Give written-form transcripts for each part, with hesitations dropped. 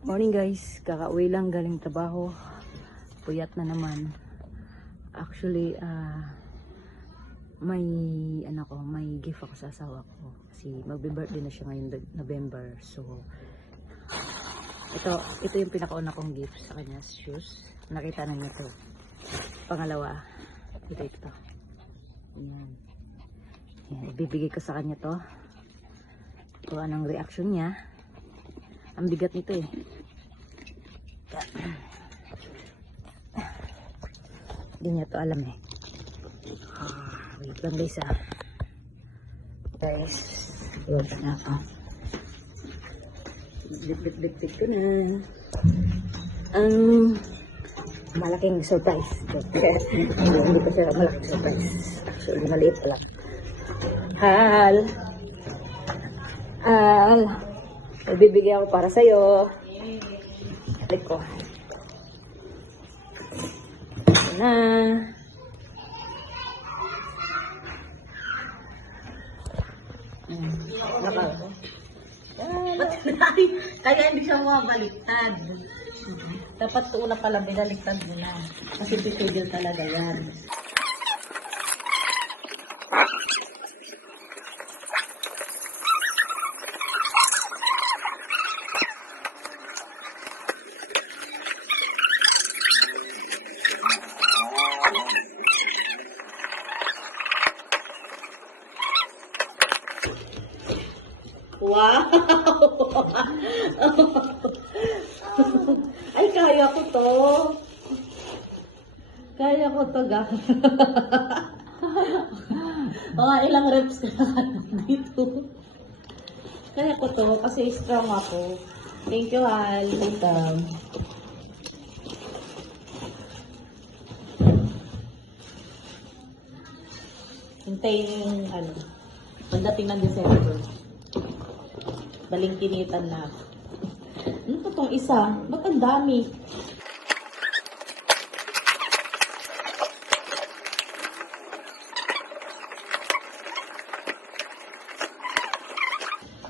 Morning guys, kakauwi lang galing trabaho. Puyat na naman. Actually, may gift ako sa asawa ko. Kasi magbe-birthday na siya ngayong November. So, ito yung pinakauna kong gift sa kanya, shoes. Nakita na niya to. Pangalawa, ito. Ayan. Ayan, ibibigay ko sa kanya to. Kung anong reaction niya. Ang bigat nito eh. Hindi niya to alam eh. Wait lang guys ah. Guys, wait na ako. Bit ko na. Ang malaking surprise. Hindi pa siya malaking surprise. Actually, maliit pa lang. Hal. Bibigyan ako para sa'yo. Balik ko. Ito na. Kaya hindi siya mabaliktad. Dapat una pala binaliktad mo na. Kasi titigil talaga yan. Wow! Ay, kaya ko to. Kaya ko to, guys. Mga ilang reps ka dito. Kaya ko to kasi strong ako. Thank you, Hal. Welcome. Hintayin yung pagdating ng December. Balingkinitan na. Ano pa tong isa? Ba't ang dami?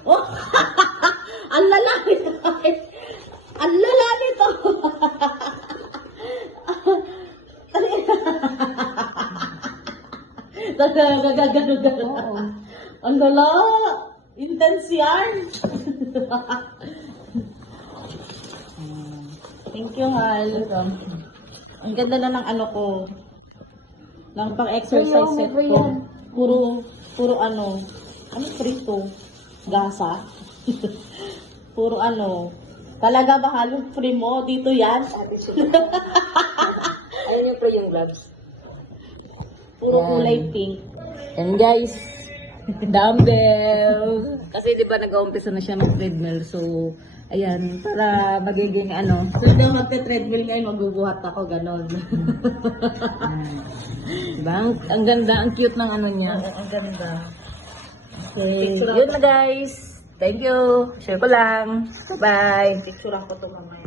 Oh! Ang lala nito! Ang lala nito! Gagano. Ang lala! Intense yan! Thank you, Hal. Ang ganda na ng ko. Ng pang-exercise set ko. Puro ano prito? Gasa? Puro Talaga ba halong free mo? Dito yan? Ayun yung yung gloves. Puro kulay pink. And guys, dumbbell. Kasi di ba nag-uumpisa na siya ng treadmill. So, ayan, para magiging So, daw magte-treadmill ngayon, magbubuhat ako, ganon. Diba? Ang ganda, ang cute ng niya. Oo, ang ganda. Okay, yun na guys. Thank you. Share ko lang. Bye-bye. Picture ko to mamaya.